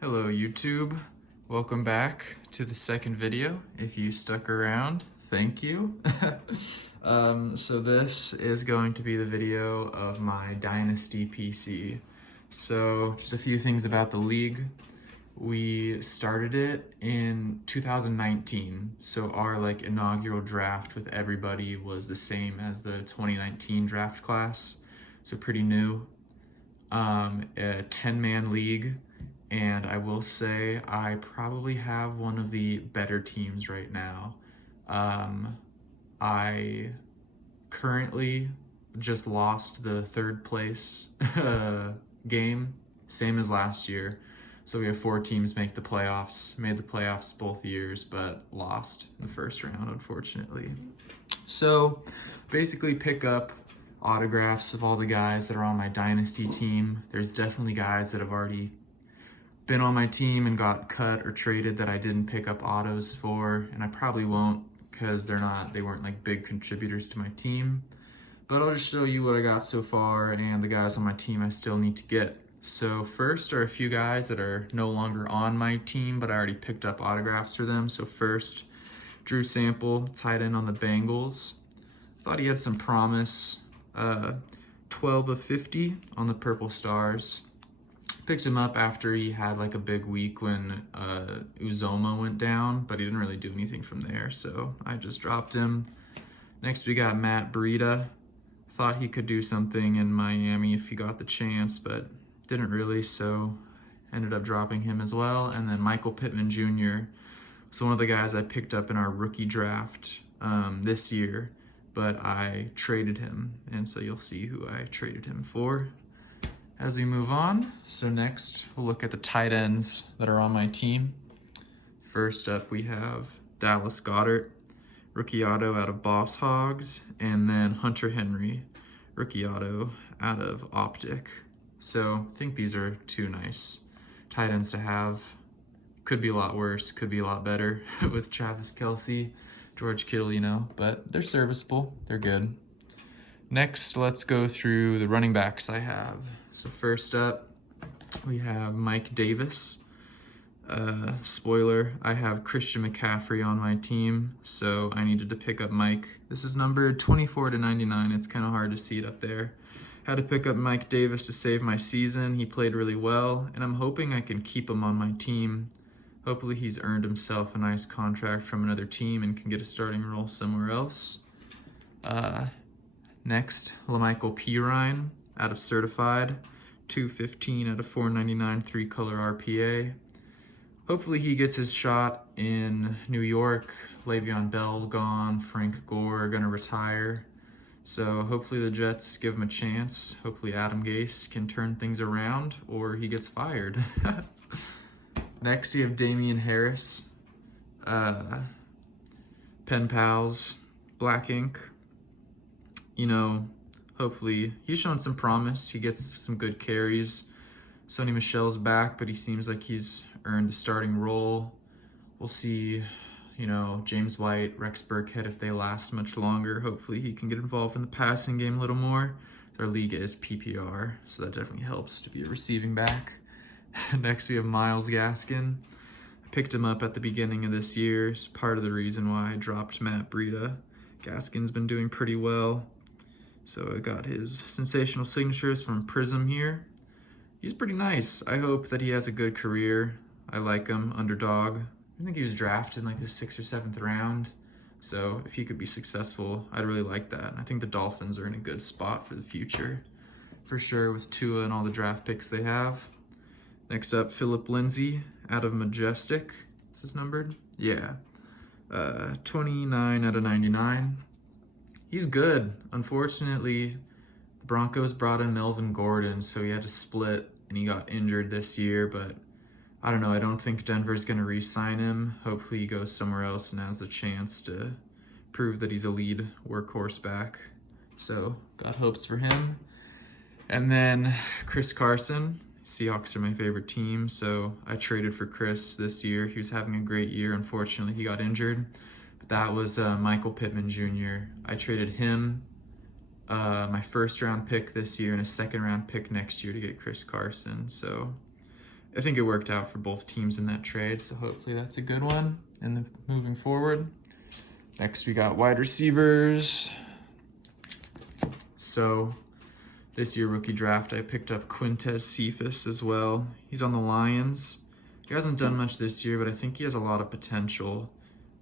Hello YouTube, welcome back to the second video. If you stuck around, thank you. So this is going to be the video of my Dynasty PC. So just a few things about the league. We started it in 2019, so our inaugural draft with everybody was the same as the 2019 draft class, so pretty new. A 10-man league. And I will say I probably have one of the better teams right now. I currently just lost the third place game, same as last year. So we have 4 teams make the playoffs, made the playoffs both years, but lost in the first round, unfortunately. So basically pick up autographs of all the guys that are on my Dynasty team. There's definitely guys that have already been on my team and got cut or traded that I didn't pick up autos for, and I probably won't because they weren't big contributors to my team. But I'll just show you what I got so far and the guys on my team I still need to get. So first are a few guys that are no longer on my team, but I already picked up autographs for them. So first, Drew Sample, tight end on the Bengals. Thought he had some promise. 12 of 50 on the Purple Stars. Picked him up after he had a big week when Uzoma went down, but he didn't really do anything from there, so I just dropped him. Next we got Matt Breida. Thought he could do something in Miami if he got the chance, but didn't really, so ended up dropping him as well. And then Michael Pittman Jr. was one of the guys I picked up in our rookie draft this year, but I traded him, and so you'll see who I traded him for as we move on. So next, we'll look at the tight ends that are on my team. First up, we have Dallas Goedert, rookie auto out of Boss Hogs, and then Hunter Henry, rookie auto out of Optic. So I think these are 2 nice tight ends to have. Could be a lot worse, could be a lot better with Travis Kelce, George Kittle, but they're serviceable, they're good. Next, let's go through the running backs I have. So first up, we have Mike Davis. Spoiler, I have Christian McCaffrey on my team, so I needed to pick up Mike. This is numbered 24 to 99. It's kind of hard to see it up there. Had to pick up Mike Davis to save my season. He played really well, and I'm hoping I can keep him on my team. Hopefully he's earned himself a nice contract from another team and can get a starting role somewhere else. Next, LaMichael Pirine out of Certified, 215 out of 499, 3-color RPA. Hopefully he gets his shot in New York. Le'Veon Bell gone, Frank Gore gonna retire. So hopefully the Jets give him a chance. Hopefully Adam Gase can turn things around or he gets fired. Next we have Damian Harris, Pen Pals, Black Ink. Hopefully he's shown some promise. He gets some good carries. Sonny Michel's back, but he seems like he's earned a starting role. We'll see, James White, Rex Burkhead, if they last much longer. Hopefully he can get involved in the passing game a little more. Their league is PPR, so that definitely helps to be a receiving back. Next we have Myles Gaskin. I picked him up at the beginning of this year. It's part of the reason why I dropped Matt Breida. Gaskin's been doing pretty well. So I got his sensational signatures from Prism here. He's pretty nice. I hope that he has a good career. I like him, underdog. I think he was drafted in the 6th or 7th round. So if he could be successful, I'd really like that. I think the Dolphins are in a good spot for the future, for sure, with Tua and all the draft picks they have. Next up, Philip Lindsay out of Majestic. Is this numbered? Yeah. 29 out of 99. He's good. Unfortunately, the Broncos brought in Melvin Gordon, so he had to split, and he got injured this year, but I don't know. I don't think Denver's going to re-sign him. Hopefully he goes somewhere else and has the chance to prove that he's a lead workhorse back. So, got hopes for him. And then Chris Carson. Seahawks are my favorite team, so I traded for Chris this year. He was having a great year. Unfortunately, he got injured. That was Michael Pittman Jr. I traded him, my 1st round pick this year and a 2nd round pick next year to get Chris Carson. So I think it worked out for both teams in that trade, so hopefully that's a good one moving forward. Next, we got wide receivers. So this year rookie draft, I picked up Quintez Cephas as well. He's on the Lions. He hasn't done much this year, but I think he has a lot of potential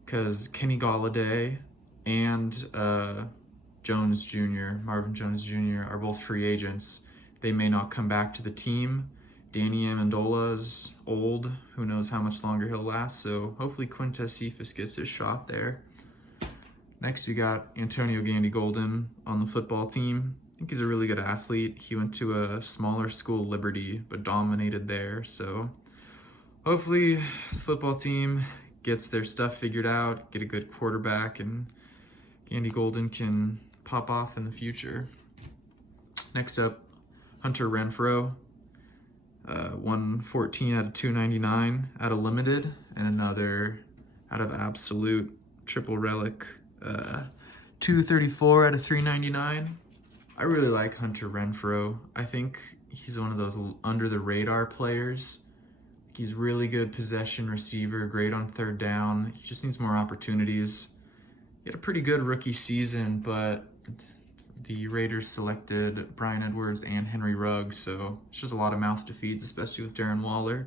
because Kenny Golladay and Marvin Jones Jr. are both free agents. They may not come back to the team. Danny Amendola's old. Who knows how much longer he'll last. So hopefully Quintez Cephas gets his shot there. Next, we got Antonio Gandy-Golden on the football team. I think he's a really good athlete. He went to a smaller school, Liberty, but dominated there. So hopefully the football team gets their stuff figured out, get a good quarterback, and Gandy-Golden can pop off in the future. Next up, Hunter Renfrow. 114 out of 299 out of limited, and another out of absolute triple relic, 234 out of 399. I really like Hunter Renfrow. I think he's one of those under the radar players. He's really good possession receiver, great on third down. He just needs more opportunities. He had a pretty good rookie season, but the Raiders selected Bryan Edwards and Henry Ruggs, so it's just a lot of mouth to feed, especially with Darren Waller.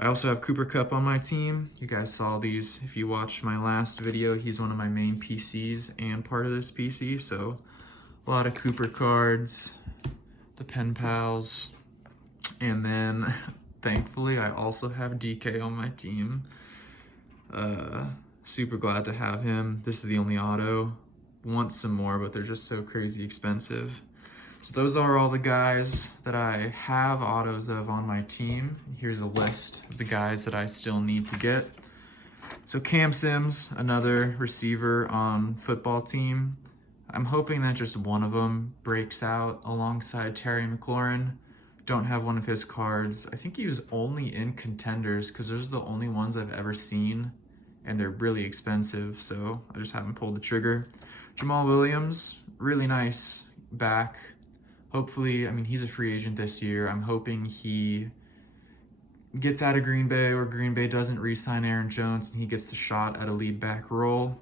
I also have Cooper Kupp on my team. You guys saw these if you watched my last video. He's one of my main PCs and part of this PC, so a lot of Cooper cards, the pen pals, and then thankfully I also have DK on my team. Super glad to have him. This is the only auto. Want some more, but they're just so crazy expensive. So those are all the guys that I have autos of on my team. Here's a list of the guys that I still need to get. So Cam Sims, another receiver on football team. I'm hoping that just one of them breaks out alongside Terry McLaurin. Don't have one of his cards. I think he was only in contenders because those are the only ones I've ever seen, and they're really expensive, so I just haven't pulled the trigger. Jamal Williams, really nice back. Hopefully, I mean, he's a free agent this year. I'm hoping he gets out of Green Bay, or Green Bay doesn't re-sign Aaron Jones and he gets the shot at a lead back role.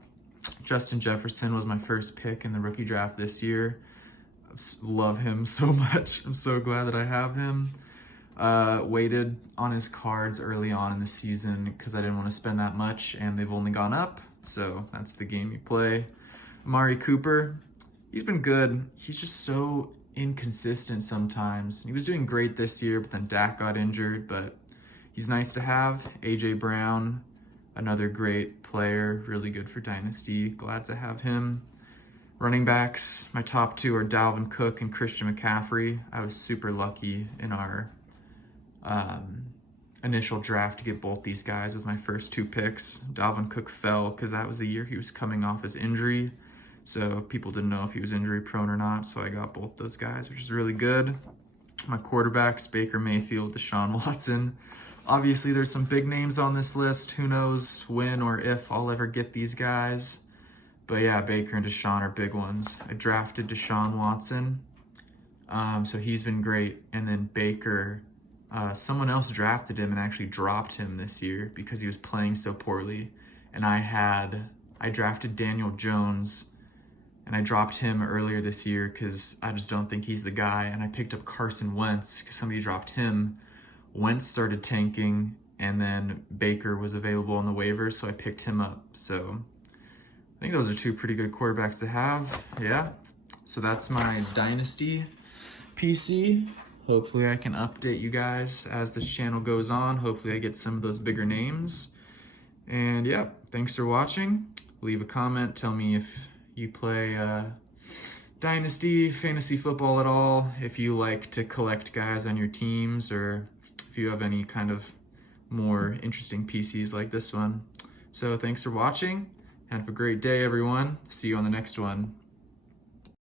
Justin Jefferson was my first pick in the rookie draft this year. I love him so much. I'm so glad that I have him. Waited on his cards early on in the season because I didn't want to spend that much, and they've only gone up, so that's the game you play. Amari Cooper, he's been good. He's just so inconsistent sometimes. He was doing great this year, but then Dak got injured, but he's nice to have. AJ Brown, another great player, really good for Dynasty. Glad to have him. Running backs, my top two are Dalvin Cook and Christian McCaffrey. I was super lucky in our initial draft to get both these guys with my first two picks. Dalvin Cook fell because that was the year he was coming off his injury. So people didn't know if he was injury prone or not. So I got both those guys, which is really good. My quarterbacks, Baker Mayfield, Deshaun Watson. Obviously there's some big names on this list. Who knows when or if I'll ever get these guys. But yeah, Baker and Deshaun are big ones. I drafted Deshaun Watson. So he's been great. And then Baker, someone else drafted him and actually dropped him this year because he was playing so poorly. And I drafted Daniel Jones, and I dropped him earlier this year because I just don't think he's the guy. And I picked up Carson Wentz because somebody dropped him. Wentz started tanking, and then Baker was available on the waivers, so I picked him up. So I think those are two pretty good quarterbacks to have. Yeah. So that's my Dynasty PC. Hopefully I can update you guys as this channel goes on. Hopefully I get some of those bigger names. And yeah, thanks for watching. Leave a comment. Tell me if you play Dynasty, fantasy football at all, if you like to collect guys on your teams, or if you have any kind of more interesting PCs like this one. So thanks for watching. Have a great day, everyone. See you on the next one.